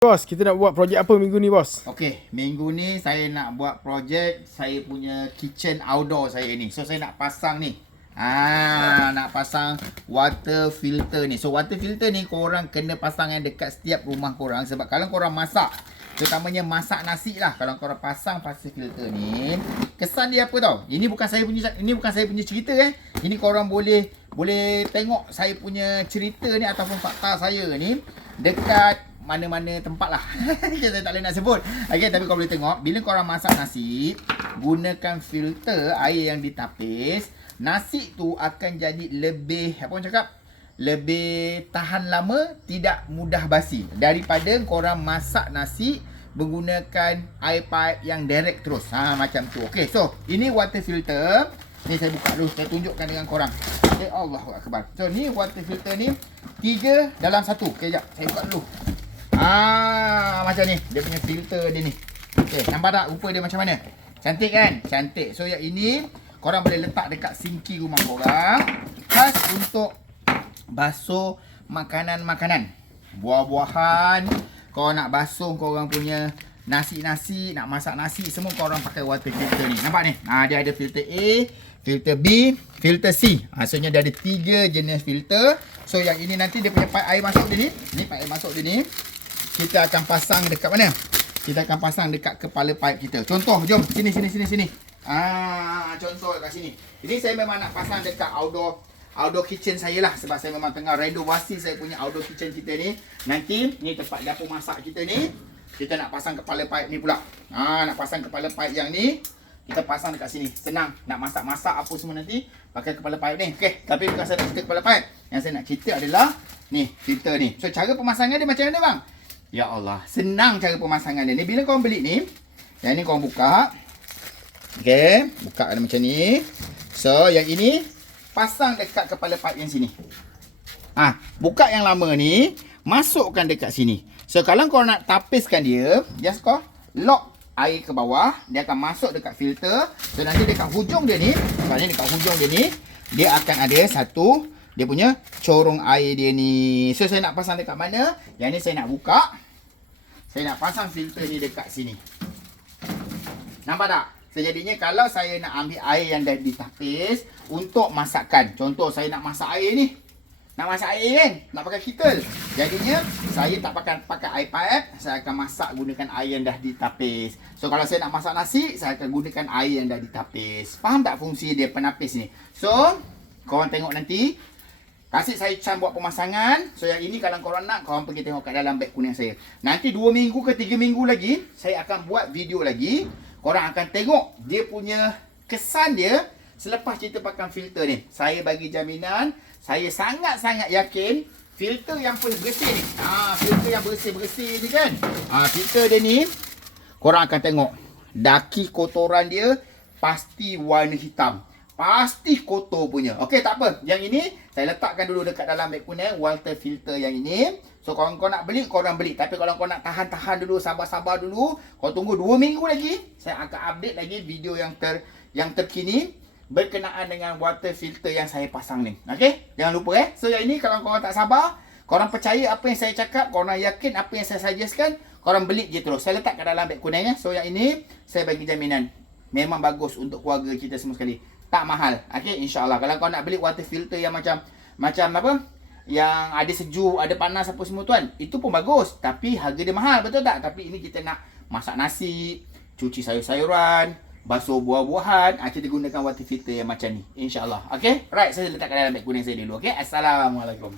Bos, kita nak buat projek apa minggu ni, bos? Okey, minggu ni saya nak buat projek saya punya kitchen outdoor saya ni. So saya nak pasang ni. Nak pasang water filter ni. So water filter ni korang kena pasang yang dekat setiap rumah korang sebab kalau korang masak, terutamanya masak nasi lah, kalau korang pasang water filter ni, kesan dia apa tau? Ini bukan saya punya cerita Ini korang boleh tengok saya punya cerita ni ataupun fakta saya ni dekat mana-mana tempat lah. Saya tak boleh nak sebut. Okay, tapi kau boleh tengok, bila korang masak nasi, gunakan filter air yang ditapis, nasi tu akan jadi lebih, apa orang cakap, lebih tahan lama, tidak mudah basi daripada korang masak nasi menggunakan air pipe yang direct terus. Macam tu. Okay, so ini water filter. Ni saya buka dulu, saya tunjukkan dengan korang. Okay, Allahu Akbar. So ni water filter ni 3 dalam 1. Okay, sekejap, saya buka dulu. Macam ni dia punya filter dia ni. Okay, nampak tak rupa dia macam mana? Cantik kan? Cantik. So yang ini korang boleh letak dekat sinki rumah korang, khas untuk basuh makanan-makanan, buah-buahan. Korang nak basuh korang punya nasi-nasi, nak masak nasi, semua korang pakai water filter ni. Nampak ni? Dia ada filter A, filter B, filter C. Maksudnya dia ada 3 jenis filter. So yang ini nanti dia punya pipe air masuk dia ni. Ni pipe air masuk dia ni. Kita akan pasang dekat mana? Kita akan pasang dekat kepala pipe kita. Contoh, jom sini. Contoh kat sini. Ini saya memang nak pasang dekat outdoor kitchen saya lah, sebab saya memang tengah renovasi saya punya outdoor kitchen kita ni. Nanti ni tempat dapur masak kita ni. Kita nak pasang kepala pipe ni pula. Nak pasang kepala pipe yang ni. Kita pasang dekat sini. Senang. Nak masak-masak apa semua nanti pakai kepala pipe ni. Okey, tapi bukan saya nak cerita kepala pipe. Yang saya nak cerita adalah ni, filter ni. So cara pemasangan dia macam mana bang? Ya Allah, senang cara pemasangan dia ni. Bila korang beli ni, yang ni korang buka. Okey, buka ada macam ni. So yang ini pasang dekat kepala pipe yang sini. Buka yang lama ni, masukkan dekat sini. So kalau korang nak tapiskan dia, just kau lock air ke bawah, dia akan masuk dekat filter. So nanti dekat hujung dia ni, dekat hujung dia ni, dia akan ada satu dia punya corong air dia ni. So saya nak pasang dekat mana? Yang ni saya nak buka. Saya nak pasang filter ni dekat sini. Nampak tak? Sejadinya kalau saya nak ambil air yang dah ditapis untuk masakan. Contoh saya nak masak air ni. Nak masak air kan? Nak pakai kettle. Jadinya saya tak pakai air pipe. Saya akan masak gunakan air yang dah ditapis. So kalau saya nak masak nasi, saya akan gunakan air yang dah ditapis. Faham tak fungsi dia penapis ni? So korang tengok nanti. Kasih saya Chan buat pemasangan. So yang ini kalau korang nak, korang pergi tengok kat dalam beg kuning saya. Nanti 2 minggu ke 3 minggu lagi, saya akan buat video lagi. Korang akan tengok dia punya kesan dia selepas kita pakai filter ni. Saya bagi jaminan, saya sangat-sangat yakin filter yang bersih ni. Filter yang bersih-bersih ni kan. Filter dia ni, korang akan tengok. Daki kotoran dia pasti warna hitam. Pasti kotor punya. Okey, tak apa. Yang ini saya letakkan dulu dekat dalam beg kuning water filter yang ini. So kalau kau nak beli, korang beli. Tapi kalau kau nak tahan-tahan dulu, sabar-sabar dulu, kau tunggu 2 minggu lagi, saya akan update lagi video yang terkini berkenaan dengan water filter yang saya pasang ni. Okey? Jangan lupa So yang ini kalau korang tak sabar, korang percaya apa yang saya cakap, korang yakin apa yang saya suggestkan, korang beli je terus. Saya letak kat dalam beg kuning So yang ini saya bagi jaminan memang bagus untuk keluarga kita semua sekali. Tak mahal. Okey, insya-Allah. Kalau kau nak beli water filter yang macam apa? Yang ada sejuk, ada panas apa semua tuan, itu pun bagus, tapi harga dia mahal, betul tak? Tapi ini kita nak masak nasi, cuci sayur-sayuran, basuh buah-buahan, kita gunakan water filter yang macam ni. Insya-Allah. Okey? Right, saya letakkan dalam beg kuning saya dulu. Okey? Assalamualaikum.